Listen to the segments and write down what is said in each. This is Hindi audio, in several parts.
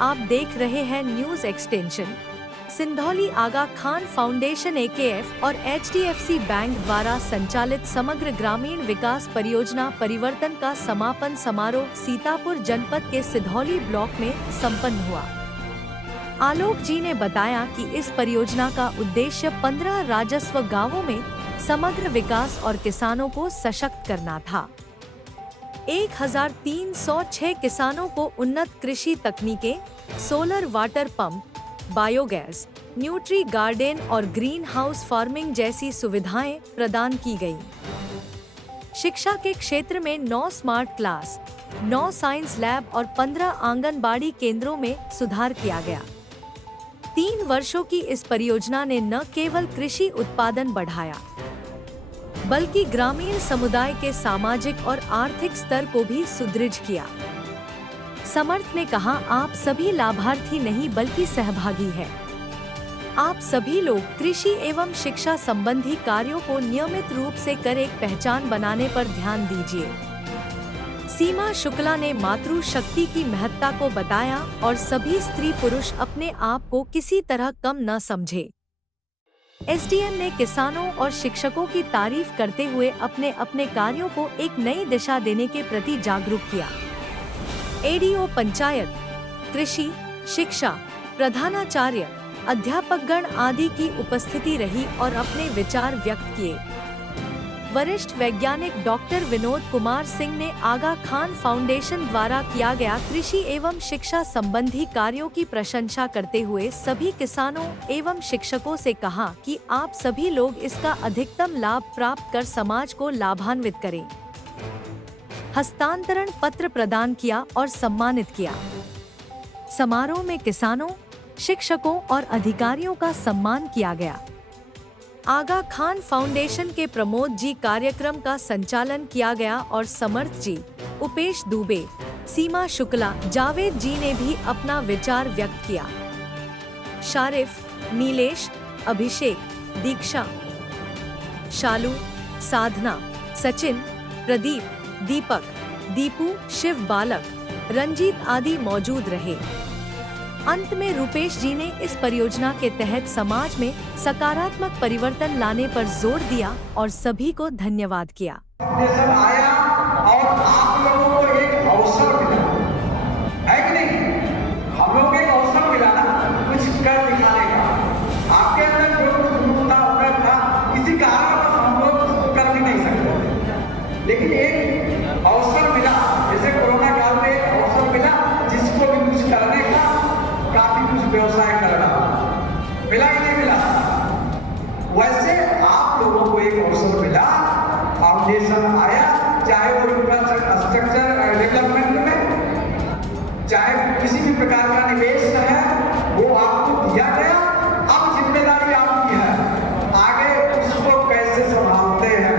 आप देख रहे हैं न्यूज एक्सटेंशन। सिंधौली आगा खान फाउंडेशन AKF और HDFC बैंक द्वारा संचालित समग्र ग्रामीण विकास परियोजना परिवर्तन का समापन समारोह सीतापुर जनपद के सिंधौली ब्लॉक में संपन्न हुआ। आलोक जी ने बताया कि इस परियोजना का उद्देश्य 15 राजस्व गांवों में समग्र विकास और किसानों को सशक्त करना था। 1306 किसानों को उन्नत कृषि तकनीकें, solar water pump, biogas, nutri garden और ग्रीन हाउस फार्मिंग जैसी सुविधाएं प्रदान की गईं। शिक्षा के क्षेत्र में 9 स्मार्ट क्लास, 9 साइंस लैब और 15 आंगनबाड़ी केंद्रों में सुधार किया गया। 3 वर्षों की इस परियोजना ने न केवल कृषि उत्पादन बढ़ाया, बल्कि ग्रामीण समुदाय के सामाजिक और आर्थिक स्तर को भी सुदृढ़ किया। समर्थ ने कहा, आप सभी लाभार्थी नहीं बल्कि सहभागी हैं। आप सभी लोग कृषि एवं शिक्षा संबंधी कार्यों को नियमित रूप से कर एक पहचान बनाने पर ध्यान दीजिए। सीमा शुक्ला ने मातृ शक्ति की महत्ता को बताया और सभी स्त्री पुरुष अपने आप को किसी तरह कम न समझे। SDM ने किसानों और शिक्षकों की तारीफ करते हुए अपने अपने कार्यों को एक नई दिशा देने के प्रति जागरूक किया। ADO पंचायत, कृषि, शिक्षा, प्रधानाचार्य, अध्यापकगण आदि की उपस्थिति रही और अपने विचार व्यक्त किए। वरिष्ठ वैज्ञानिक डॉक्टर विनोद कुमार सिंह ने आगा खान फाउंडेशन द्वारा किया गया कृषि एवं शिक्षा संबंधी कार्यों की प्रशंसा करते हुए सभी किसानों एवं शिक्षकों से कहा कि आप सभी लोग इसका अधिकतम लाभ प्राप्त कर समाज को लाभान्वित करें। हस्तांतरण पत्र प्रदान किया और सम्मानित किया। समारोह में किसानों, शिक्षकों और अधिकारियों का सम्मान किया गया। आगा खान फाउंडेशन के प्रमोद जी कार्यक्रम का संचालन किया गया और समर्थ जी, उपेश दुबे, सीमा शुक्ला, जावेद जी ने भी अपना विचार व्यक्त किया। शारिफ, नीलेश, अभिषेक, दीक्षा, शालू, साधना, सचिन, प्रदीप, दीपक, दीपू, शिव बालक, रंजीत आदि मौजूद रहे। अंत में रूपेश जी ने इस परियोजना के तहत समाज में सकारात्मक परिवर्तन लाने पर जोर दिया और सभी को धन्यवाद किया। आया और आप लोगों को एक अवसर मिला, है कि नहीं? हम लोग एक अवसर मिला ना कुछ कर दिखाने का। आपके अंदर जो जुनून था, हुनर था, किसी कारण हम लोग कर भी नहीं सकते, लेकिन एक अवसर मिला, जैसे कोरोना काल में एक अवसर मिला जिसको भी कुछ करने का, काफी कुछ व्यवसाय करना मिला कि नहीं मिला? वैसे आप लोगों को एक अवसर मिला, फाउंडेशन आया, चाहे वो इंफ्रास्ट्रक्चर डेवलपमेंट में, चाहे किसी भी प्रकार का निवेश है, वो आपको दिया गया। अब जिम्मेदारी आपकी है, आगे उसको कैसे संभालते हैं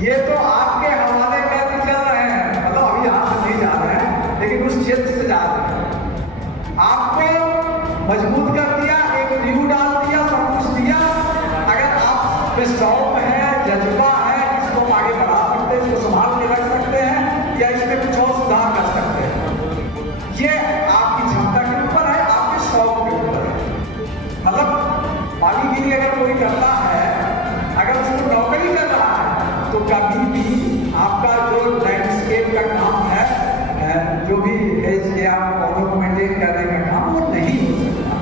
ये तो आपके हवाले कर चल रहे हैं। मतलब अभी यहाँ से नहीं जा रहे हैं, लेकिन उस क्षेत्र से जा रहे हैं। आपको मजबूत कर दिया, एक नींव डाल दिया, सब कुछ दिया। अगर आप में शौक है, जज्बा है, इसको आगे बढ़ा सकते हैं, इसको संभाल के रख सकते हैं या इसमें कुछ और सुधार कर सकते हैं, ये आपकी क्षमता के ऊपर है, आपके शौक के ऊपर है। मतलब पानीगिरी अगर कोई करता है, अगर उसको नौकरी कर रहा है, तो कभी भी आपका जो लैंडस्केप का काम है, जो भी आप मेंटेन करने का काम, वो नहीं हो सकता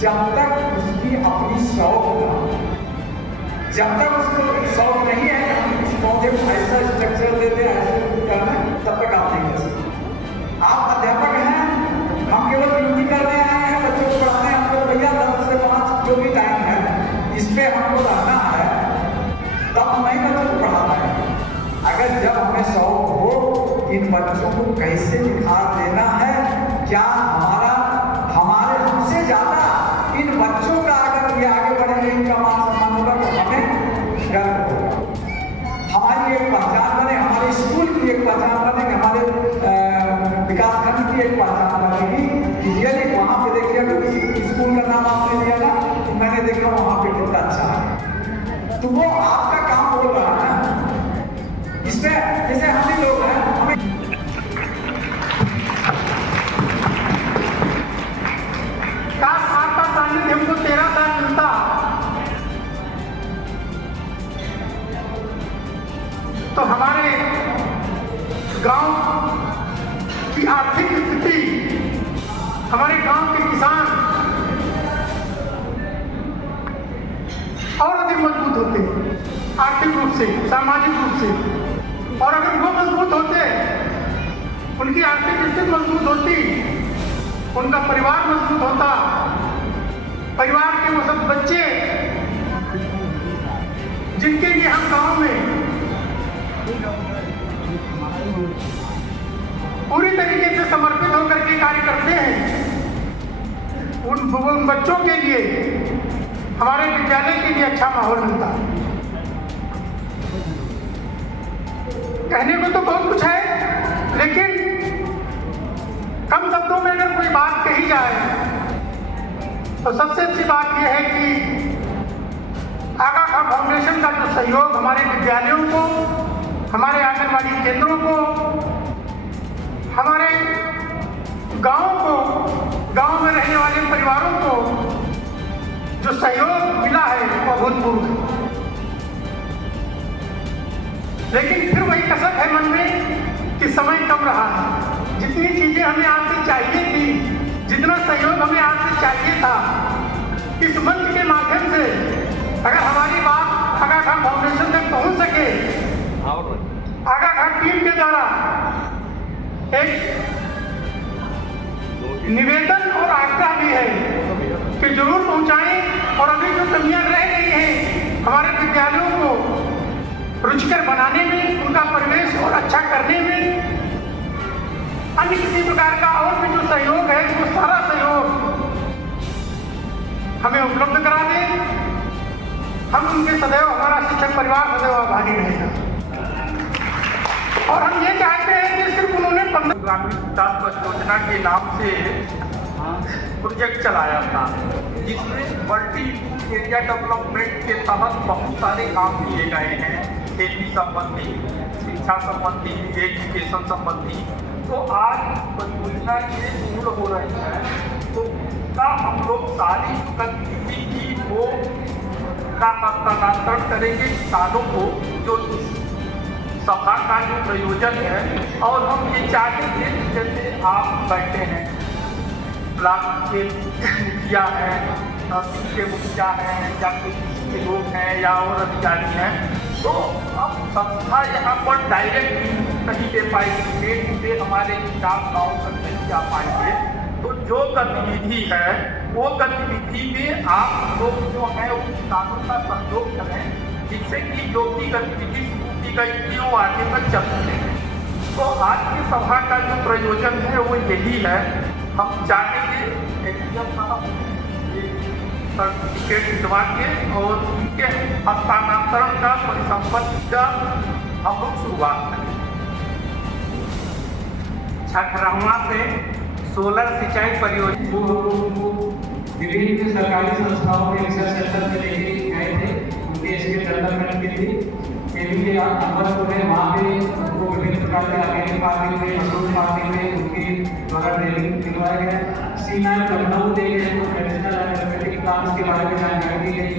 जब तक उसकी अपनी शौक ना, जब तक उसको शौक नहीं है इस पौधे को ऐसा स्ट्रक्चर देते हैं, ऐसे करना, तब तक आप नहीं कर सकते। आप अध्यापक हैं, हम केवल ड्यूटी करने आए हैं, बच्चों को पढ़ाने, हमको भैया 10 से 5 जो भी टाइम है इस पे हमको रहना है, तब नहीं बच्चों को पढ़ा पाएंगे। अगर जब हमें शौक हो इन बच्चों को कैसे निखार देना है, क्या हमारे हमसे ज्यादा इन बच्चों का अगर ये आगे बढ़ेंगे, इनका मान सम्मान होगा तो हमें गर्व होगा। हमारी एक पहचान बने, हमारे स्कूल की एक पहचान बने, हमारे विकास खंड की एक पहचान बनेगी कि रियली वहाँ पे देखिए, अगर स्कूल का नाम आपने लिया ना, तो मैंने देखा वहाँ पे कितना अच्छा है, तो वो आपका काम बोल रहा है ना। इसमें जैसे हम ही लोग हैं, हमें सानिध्य हमको 13 साल मिलता तो हमारे गांव की आर्थिक स्थिति, हमारे गांव के किसान और अधिक मजबूत होते आर्थिक रूप से, सामाजिक रूप से। और अगर वो मजबूत होते, उनकी आर्थिक स्थिति मजबूत होती, उनका परिवार मजबूत होता, परिवार के वो सब बच्चे जिनके लिए हम गांव में पूरी तरीके से समर्पित होकर के कार्य करते हैं, उन बच्चों के लिए, हमारे विद्यालय के लिए अच्छा माहौल मिलता। कहने को तो बहुत कुछ है, लेकिन कम शब्दों में अगर कोई बात कही जाए तो सबसे अच्छी बात यह है कि आगा खां फाउंडेशन का जो सहयोग हमारे विद्यालयों को, हमारे आंगनबाड़ी केंद्रों को, हमारे गांव को, गांव में रहने वाले परिवारों को जो सहयोग मिला है वो अभूतपूर्व है। लेकिन फिर वही कसक है मन में कि समय कम रहा है। जितनी चीजें हमें आपसे चाहिए थी, जितना सहयोग हमें आपसे चाहिए था, इस मंच के माध्यम से अगर हमारी बात आगा खां फाउंडेशन तक पहुंच सके, आगा खां टीम के द्वारा एक निवेदन और आग्रह भी है कि जरूर पहुंचाएं। और अभी जो कमियां रह गई हैं हमारे विद्यालयों को रुचिकर बनाने में, उनका परिवेश और अच्छा करने में, अन्य किसी प्रकार का और भी जो सहयोग है, वो सारा सहयोग हमें उपलब्ध करा दें। हम उनके सदैव, हमारा शिक्षक परिवार सदैव आभारी रहेगा। और हम ये चाहते हैं कि सिर्फ उन्होंने 15 ग्रामीण विकास परियोजना के नाम से प्रोजेक्ट चलाया था, जिसमें मल्टी एरिया डेवलपमेंट के तहत बहुत सारे काम किए गए हैं, खेती संबंधी, शिक्षा संबंधी, एजुकेशन संबंधी। तो आज परियोजना ये पूर्ण हो रही है, तो का हम लोग सारी गतिविधि की वो का हस्तांतरण करेंगे किसानों को, जो इस सभा का जो प्रयोजन है। और हम ये चाहेंगे कि जैसे आप बैठे हैं, ब्लॉक के मुखिया हैं, तहसील के मुखिया हैं, या के लोग हैं, या और अधिकारी हैं, तो अब संस्था यहाँ पर डायरेक्ट नहीं दे पाएगी, सीधे हमारे स्टाफ गाँव तक नहीं जा पाएंगे। तो जो गतिविधि है वो गतिविधि में आप लोग जो है उस किसानों का सहयोग करें, जिससे कि जो भी गतिविधि शुरू की गई थी वो आगे तक चल सके। तो आज की सभा का जो प्रयोजन है वो यही है। हम चाहेंगे एडीएम साहब सर्टिफिकेट दिलवा के और उनके हस्तांतरण का, परिसंपत्ति का हम लोग शुरुआत करें। छठरहवा से सोलर सिंचाई परियोजना विभिन्न सरकारी संस्थाओं के रिसर्च सेंटर में लेके गए थे, उनके इसके डेवलपमेंट के लिए के अमरपुर में, वहाँ पे उनको विभिन्न प्रकार के ऑर्गेनिक फार्मिंग में, मशरूम फार्मिंग में उनके द्वारा ट्रेनिंग दिलवाया गया। सीनार लखनऊ दे गए तो ट्रेडिशनल एरोमेटिक प्लांट्स के बारे में जानकारी दी गई।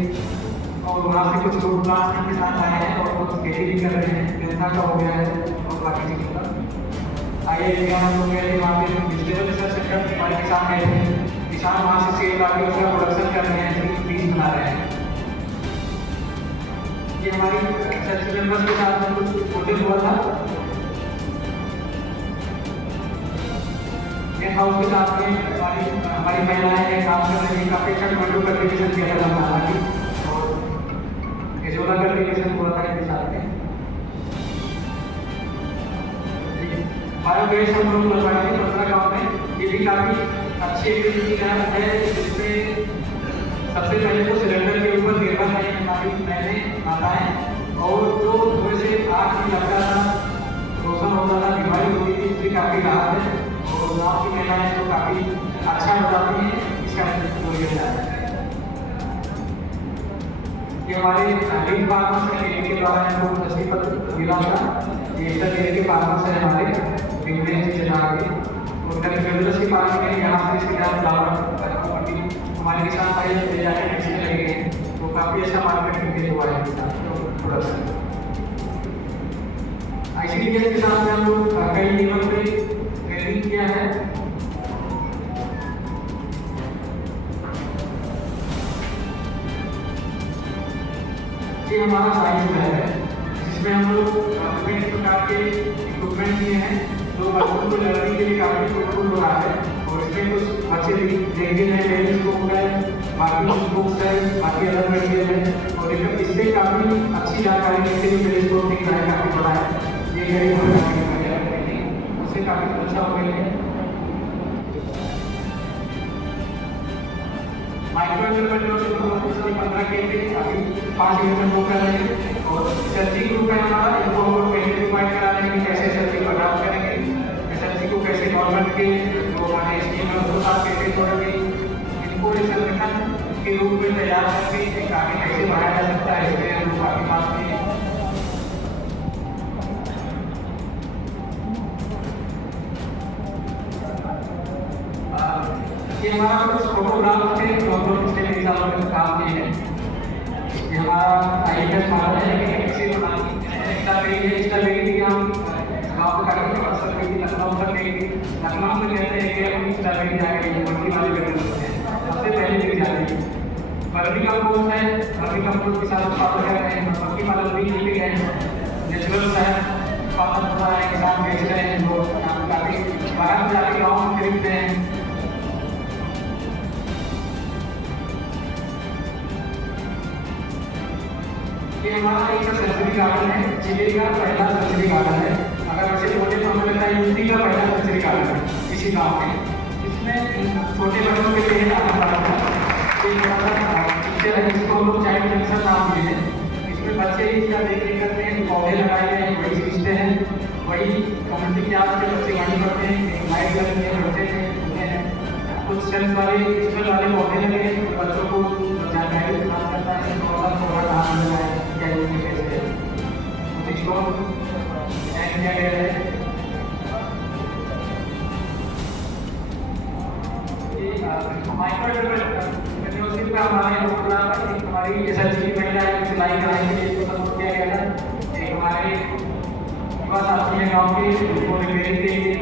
और वहाँ से कुछ फ्रूट प्लांट्स के साथ आए हैं और कुछ खेती भी कर रहे हैं, गेंदा का हो गया है और बाकी चीज़ों का। आइए हम लोग गए थे वहाँ पे वेजिटेबल रिसर्च सेंटर, हमारे किसान गए थे, किसान वहाँ से सेब लाके उसका प्रोडक्शन कर रहे हैं, बीज बना रहे हैं। ये हमारी रिसर्च मेंबर्स के साथ में कुछ छोटे हुआ था, गेस्ट हाउस के साथ में हमारी महिलाएं काम कर रही हैं, काफ़ी अच्छा टोमेटो कल्टिवेशन किया था हालांकि, और एजोला कल्टिवेशन हुआ था इनके साथ में। बायोगैस हम लोग लगवाएंगे 15 गाँव में, ये भी काफ़ी अच्छी एक्टिविटी है, जिसमें सबसे पहले तो सिलेंडर के ऊपर निर्भर नहीं हमारी बहनें माताएं, और जो थोड़े से आग भी लगता था, रोशन होता था, बीमारी होती थी, उससे काफ़ी राहत है। और गाँव की महिलाएं तो काफ़ी अच्छा बताती हैं, इसका योजना है। ये हमारे लीड फार्मर्स हैं, के द्वारा हमको तस्वीर पर मिला था, ये इंटर के फार्मर्स हैं हमारे विभिन्न चीज़ें लगा के, और फिर की पानी में यहाँ से इसके यहाँ फ्लावर हमारे किसान भाई ले जाके बेचने लगे हैं, तो काफ़ी अच्छा मार्केट के लिए हुआ है प्रोडक्शन। ICDS के साथ में हम लोग कई लेवल पे ट्रेनिंग किया है। ये हमारा साइंस लैब है, जिसमें हम लोग विभिन्न प्रकार के इक्विपमेंट दिए हैं जो बच्चों को लर्निंग के लिए काफ़ी फ्रूटफुल हो रहा है। और इसमें कुछ अच्छे देखते हैं, टेलीस्कोप है, बाकी बुक्स है, बाकी अलग मटेरियल है, और इससे काफ़ी अच्छी जानकारी मिलती है। टेलीस्कोप दिख रहा है काफ़ी बड़ा है, ये उससे काफ़ी अच्छा हो गई है। माइक्रो 15 के लिए अभी 5 यूनिट बुक कर रहे हैं, और सर्जिंग ग्रुप है हमारा, इनको हम लोग पहले डिफाइन करा रहे हैं कि कैसे सर्जिंग का काम करेंगे, सर्जिंग को कैसे गवर्नमेंट के जो हमारे स्कीम है उसके साथ कैसे जोड़ेंगे, इनको एक संगठन के रूप में तैयार करके एक आगे कैसे बढ़ाया जा सकता है, इसके रूप आपकी बात में ये हमारा कुछ फोटोग्राफ थे जो हम लोग पिछले 3 सालों में काम किए हैं। ये हमारा IFS मॉडल है, लेकिन इसे स्ट्रॉबेरी हम गाँव में कार्यक्रम कर सकते हैं। लखनऊ तक गई थी, लखनऊ में कहते हैं कि हम स्ट्रॉबेरी जाके मट्टी वाले कर सकते हैं, सबसे पहले भी जाती है। वर्मी कंपोस्ट है, वर्मी कंपोस्ट के साथ उत्पादन कर रहे हैं, मक्की पालन भी ले गए हैं, नेचुरल है, उत्पादन हो रहा है, किसान बेच रहे हैं, लोग काफ़ी बाहर जाके गाँव में खरीदते हैं। ये हमारा एक सर्जरी गार्डन है, जिले का पहला सर्जरी गार्डन है। अगर वैसे बोले तो हमें लगता है यूपी का पहला सर्जरी गार्डन है इसी गाँव में। इसमें छोटे बच्चों के लिए पिक्चर है जिसको हम लोग चाइल्ड जंक्शन नाम दिए हैं। इसमें बच्चे इसका देख करते हैं, पौधे लगाए गए हैं, वही सीखते हैं, वही कम्युनिटी क्लास के बच्चे वहीं पढ़ते हैं, लाइट लगते हैं, पढ़ते हैं। कुछ सेंस वाले स्मेल वाले पौधे लगे हैं, बच्चों को जानकारी प्रदान करता है, थोड़ा ध्यान मिल रहा है कैसे उसको किया गया है। हमारी SHG महिला सिलाई कराने के लिए सपोर्ट किया गया था। एक हमारे युवा साथी है गाँव के, उनको रिपेयरिंग के लिए